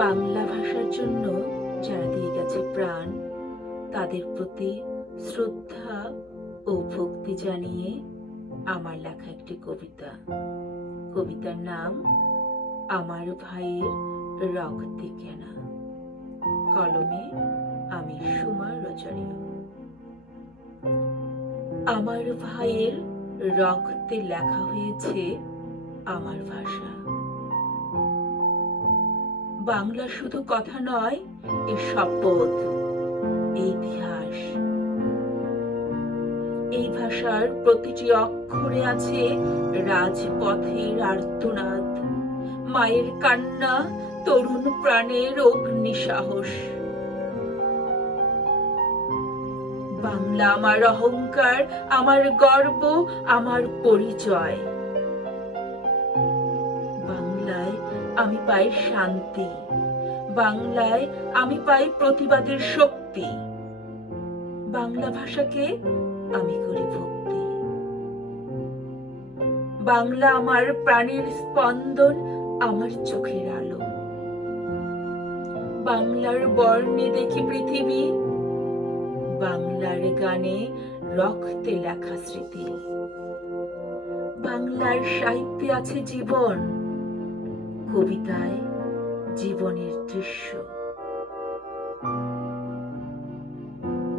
বাংলা ভাষার জন্য যারা দিয়ে গেছে প্রাণ, তাদের প্রতি শ্রদ্ধা ও ভক্তি জানিয়ে আমার লেখা একটি কবিতা। কবিতার নাম আমার ভাইয়ের রক্তে কেনা। কলমে আমি সুমা রোজারিও। আমার ভাইয়ের রক্তে লেখা হয়েছে আমার ভাষা। বাংলা শুধু কথা নয়, এ শপথ, ইতিহাস। এই ভাষার প্রতিটি অক্ষরে আছে রাজপথের আর্তনাদ, মায়ের কান্না, তরুণ প্রাণের অগ্নি সাহস। বাংলা আমার অহংকার, আমার গর্ব, আমার পরিচয়। বাংলায় আমি পাই শান্তি, বাংলায় আমি পাই প্রতিবাদের শক্তি। বাংলা ভাষাকে আমি করি ভক্তি। বাংলা আমার প্রাণের স্পন্দন, আমার চোখের আলো। বাংলার বর্ণে দেখি পৃথিবী, বাংলার গানে রক্তে লেখা স্মৃতি। বাংলার সাহিত্যে আছে জীবন, কবিতায় জীবনের দৃশ্য।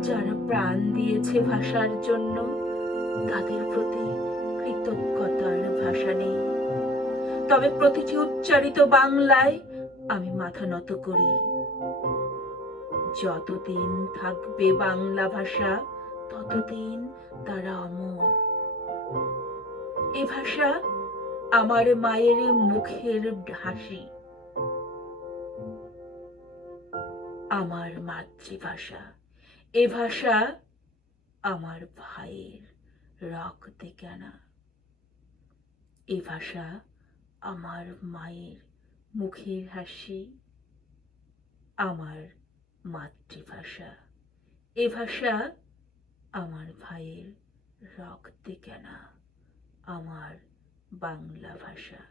যারা প্রাণ দিয়েছে ভাষার জন্য, তাদের প্রতি কৃতজ্ঞতার ভাষা নেই। তবে প্রতিটি উচ্চারিত বাংলায় আমি মাথা নত করি। যতদিন থাকবে বাংলা ভাষা, ততদিন তারা অমর। এ ভাষা আমার মায়ের মুখের হাসি, আমার মাতৃভাষা। এ ভাষা আমার ভাইয়ের রক্তে কেনা। এ ভাষা আমার মায়ের মুখের হাসি, আমার মাতৃভাষা। এ ভাষা আমার ভাইয়ের রক্তে কেনা, আমার বাংলা ভাষা।